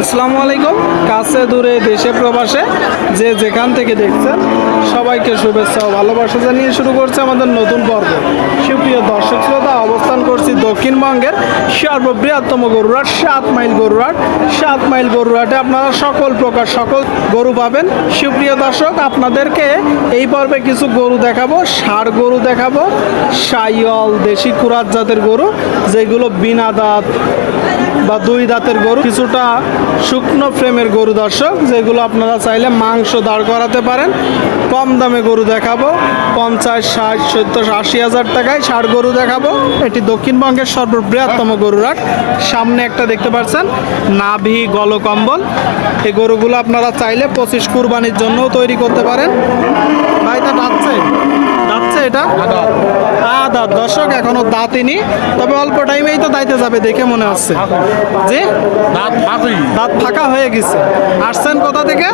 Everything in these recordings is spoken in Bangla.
আসসালামু আলাইকুম। কাছে দূরে দেশে প্রবাসে যে যেখান থেকে দেখছেন সবাইকে শুভেচ্ছা ও ভালোবাসা জানিয়ে শুরু করছে আমাদের নতুন পর্ব। সুপ্রিয় দর্শক শ্রোতা, অবস্থান করছি দক্ষিণবঙ্গের সর্ববৃহত্তম গরুরহাট 7 মাইল গরুরহাট। 7 মাইল গরুরহাটে আপনারা সকল প্রকার সকল গরু পাবেন। সুপ্রিয় দর্শক, আপনাদেরকে এই পর্বে কিছু গরু দেখাবো, ষাঁড় গরু দেখাবো, শাহিওয়াল দেশি কুরাত জাতের গরু যেগুলো বিনা দাঁত বা দুই দাঁতের গরু, কিছুটা শুকনো ফ্রেমের গরু দর্শক, যেগুলো আপনারা চাইলে মাংস দাঁড় করাতে পারেন। কম দামে গরু দেখাবো, 50, 60, 70, 80 হাজার টাকায় ষাঁড় গরু দেখাবো। এটি দক্ষিণবঙ্গের সর্ববৃহত্তম গরুরহাট। সামনে একটা দেখতে পাচ্ছেন নাভি গলকম্বল। এই গরুগুলো আপনারা চাইলে 25 কুরবানির জন্যও তৈরি করতে পারেন। ভাই তা যাচ্ছে এটা দাঁত দর্শক, এখনো দাঁতিনি, তবে অল্প টাইমেই তো দাইতে যাবে দেখে মনে হচ্ছে। যে দাঁত ফাঁকা হয়ে গেছে। আসছেন কোথা থেকে?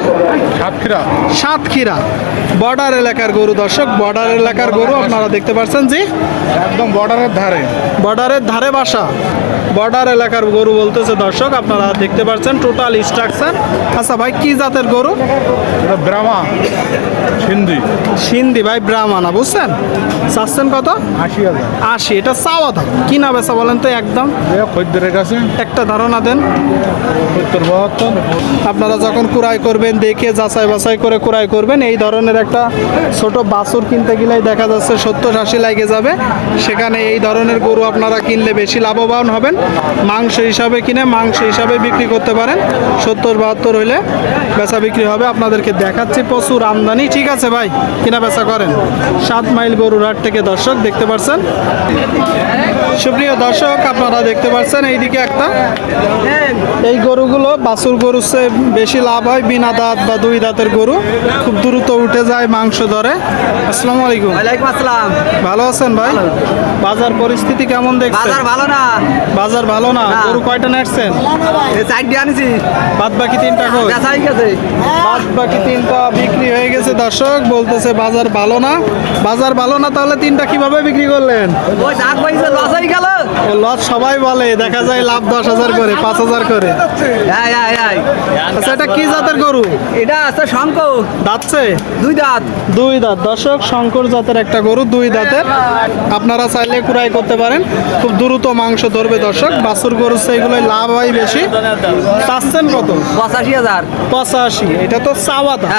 সাতক্ষীরা বর্ডার এলাকার গরু দর্শক, বর্ডার এলাকার গরু আপনারা দেখতে পাচ্ছেন। জি, একদম বর্ডারের ধারে বাসা, বর্ডার এলাকার গরু বলতেছে দর্শক, আপনারা দেখতে পাচ্ছেন টোটাল স্ট্রাকচার। আচ্ছা ভাই, কি জাতের গরু? ব্রাহ্মা সিন্ধি ভাই, ব্রাহ্মা না, বুঝছেন? চাচ্ছেন কত? 80,000। 80। এটা চাওয়া দাম, কি না বেচা বলেন তো একদম খদ্দের কাছে একটা ধারণা দেন। 70-72। আপনারা যখন কুড়াই করবেন দেখে যাচাই বাছাই করে কুড়াই করবেন। এই ধরনের একটা ছোট বাছুর কিনতে গেলেই দেখা যাচ্ছে 70-80 লাগে যাবে। সেখানে এই ধরনের গরু আপনারা কিনলে বেশি লাভবান হবেন। মাংস হিসাবে কিনে মাংস হিসাবে বিক্রি করতে পারেন। 70-72 হইলে বেচা বিক্রি হবে। আপনাদেরকে দেখাচ্ছি প্রচুর আমদানি। ঠিক আছে ভাই, কিনা বেচা করেন। 7 মাইল গরুরহাট থেকে দর্শক দেখতে পাচ্ছেন। সুপ্রিয় দর্শক, আপনারা দেখতে পাচ্ছেন এইদিকে একটা, এই গরুগুলো বাছুর গরুর চেয়ে বেশি লাভ হয়। বিনা দাঁত বা দুই দাঁতের গরু খুব দ্রুত উঠে যায়, মাংস ধরে। আসসালামু আলাইকুম। ওয়ালাইকুম আসসালাম। ভালো আছেন ভাই? বাজার পরিস্থিতি কেমন দেখছেন? বাজার ভালো না। বাজার ভালো না। গরু কয়টা নেটছেন? এই চারটি আনিছি, বাদ বাকি 3টা কই? বেচা হয়ে গেছে। বাদ বাকি 3টা বিক্রি হয়ে গেছে দর্শক। বলতেছে বাজার ভালো না। বাজার ভালো না, তাহলে 3টা কিভাবে বিক্রি করলেন? ওই দাগ পাইছে, লস হয়ে গেল। লস সবাই বলে, দেখা যায় লাভ 10,000 করে, 5,000 করে। আচ্ছা, এটা কি জাতের গরু? এটা আছে শঙ্কর, দাঁতছে? দুই দাঁত। দর্শক, শঙ্কর জাতের একটা গরু, 2 দাঁতের। আপনারা চাইলে কুড়াই করতে পারেন, খুব দ্রুত মাংস ধরবে দর্শক। বাছুর গরু সেইগুলোই লাভ হয় বেশি। চাচ্ছেন কত? 85,000। 85। এটা তো চাওয়া দাম,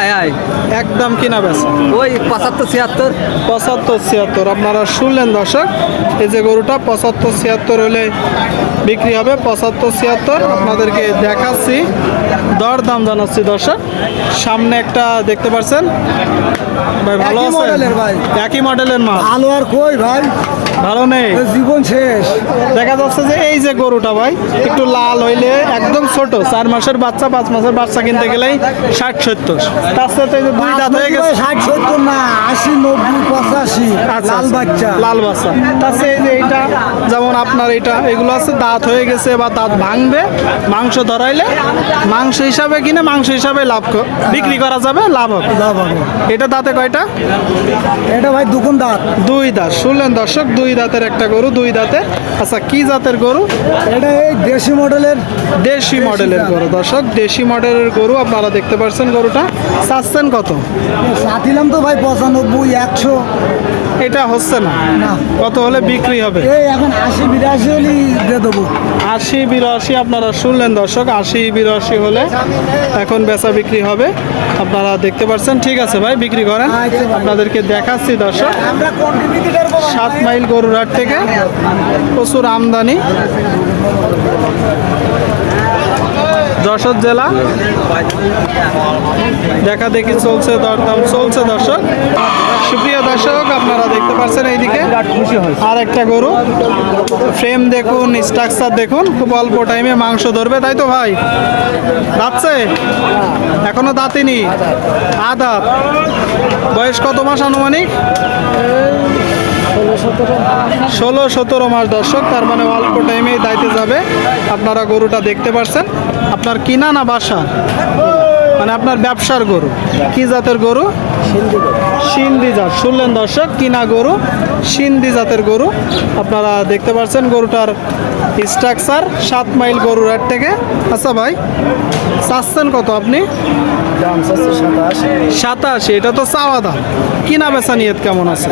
একদম কিনা বেচা ওই 75-76। 75-76 আপনারা শুনলেন দর্শক। এই যে গরুটা 75-76 হলে বিক্রি হবে। 75-76 আপনাদেরকে দেখাচ্ছি, দর দাম জানাচ্ছি দর্শক। সামনে একটা দেখতে পাচ্ছেন ভাই, ভালো আছে? একই মডেলের মাল। আলো আর কই ভাই, ভালো নেই, জীবন শেষ। দেখা যাচ্ছে যে এই যে গরুটা ভাই একটু লাল হইলে একদম ছোট, 4 মাসের বাচ্চা 5 মাসের বাচ্চা কিনতে গেলেই 60-70। তার সাথে যে 2 দাঁত হয়ে গেছে 60-70 না, 80-90-85। লাল বাচ্চা, লাল বাচ্চা। তার সাথে এই যে এইটা, যেমন আপনার এটা, এগুলো আছে দাঁত হয়ে গেছে বা দাঁত ভাঙবে, মাংস ধরাইলে মাংস হিসাবে কিনে মাংস হিসাবে বিক্রি করা যাবে, লাভ হবে। এটা দাঁতে কয়টা? এটা ভাই দুগুণ দাঁত। 2 দাঁত। শুনলেন দর্শক, 2 দাঁতের একটা গরু, 2 দাঁতের। আচ্ছা, কি জাতের গরু? এটা এই দেশি মডেলের গরু দর্শক, দেশি মডেলের গরু আপনারা দেখতে পাচ্ছেন। গরুটা চাচ্ছেন কত? চাচ্ছিলাম তো ভাই 95-100। এটা হচ্ছে না, কত হলে বিক্রি হবে? এই এখন 80-82 হলেই দিয়ে দেবো। 80-82 আপনারা শুনলেন দর্শক, 80-82 হলে এখন বেচা বিক্রি হবে। আপনারা দেখতে পাচ্ছেন। ঠিক আছে ভাই, বিক্রি করেন। আপনাদেরকে দেখাচ্ছি দর্শক, 7 মাইল গরুরহাট থেকে প্রচুর আমদানি। যশোর জেলা দেখা দেখি চলছে, দরদাম চলছে দর্শক। সুপ্রিয় দর্শক, আপনারা দেখতে পাচ্ছেন এইদিকে আর একটা গরু। ফ্রেম দেখুন, স্ট্রাকচার দেখুন, খুব অল্প টাইমে মাংস ধরবে, তাই তো ভাই? দাঁতছে? এখনো দাঁতিনি, আদাত। বয়স কত মাস আনুমানিক? 16-17 মাস দর্শক, তার মানে অল্প টাইমেই দাইতে যাবে। আপনারা গরুটা দেখতে পাচ্ছেন। আপনার কিনা না বাসা? মানে আপনার ব্যবসার গরু। কি জাতের গরু? সিন্ধি জাত। শুনলেন দর্শক, কিনা গরু, সিন্ধি জাতের গরু। আপনারা দেখতে পাচ্ছেন গরুটার স্ট্রাকচার 7 মাইল গরুর হাট থেকে। আচ্ছা ভাই, চাচ্ছেন কত আপনি? 87। এটা তো চাওয়া দাম। কিনা বেচা নিয়ত কেমন আছে?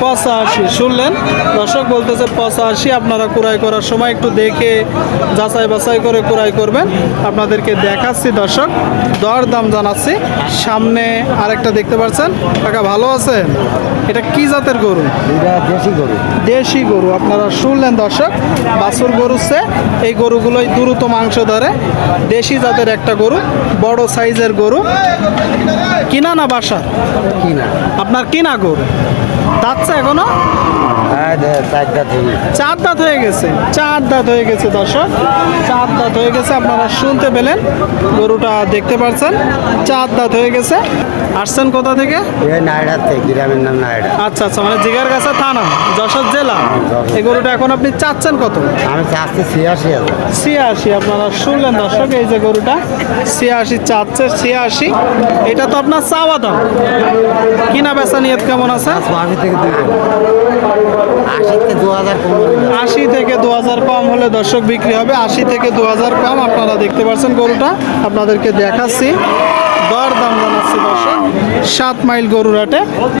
85। শুনলেন দর্শক বলতেছে 85। আপনারা ক্রয় করার সময় একটু দেখে যাচাই বাছাই করে ক্রয় করবেন। আপনাদেরকে দেখাচ্ছি দর্শক, দর দাম জানাচ্ছি। সামনে আরেকটা দেখতে পাচ্ছেন। কাকা ভালো আছেন? এটা কি জাতের গরু? দেশি গরু। দেশি গরু। আপনারা শুনলেন দর্শক, বাছুর গরুর চেয়ে এই গরুগুলোই দ্রুত মাংস ধরে। দেশি জাতের একটা গরু, বড় সাইজের গরু। কিনা না বাসার? কিনা। আপনার কিনা গরু। যাচ্ছে এখনো? চার দাঁত হয়ে গেছে। 4 দাঁত হয়ে গেছে দর্শক, 4 দাঁত হয়ে গেছে। আপনারা শুনতে পেলেন, গরুটা দেখতে পাচ্ছেন 4 দাঁত হয়ে গেছে। আসছেন কোথা থেকে? নাইডার থেকে, গ্রামের নাম নাইডা। আচ্ছা আচ্ছা, মানে জিগারগাছা থানা, যশোর জেলা। এই গরুটা এখন আপনি চাচ্ছেন কত? আমি চাচ্ছি 86,000। 86। আপনারা শুনলেন দর্শক, এই যে গরুটা 86 চাচ্ছে। 86। এটা তো আপনার চাওয়া দাম। কিনা বেচা নিয়ত কেমন আছে? 80 থেকে 2000 কম। 80 থেকে 2000 কম হলে দর্শক বিক্রি হবে। 80 থেকে 2000 কম। আপনারা দেখতে পাচ্ছেন গরুটা, আপনাদেরকে দেখাচ্ছি। দর দাম জানাচ্ছি দর্শক। 7 মাইল গরুর হাটে।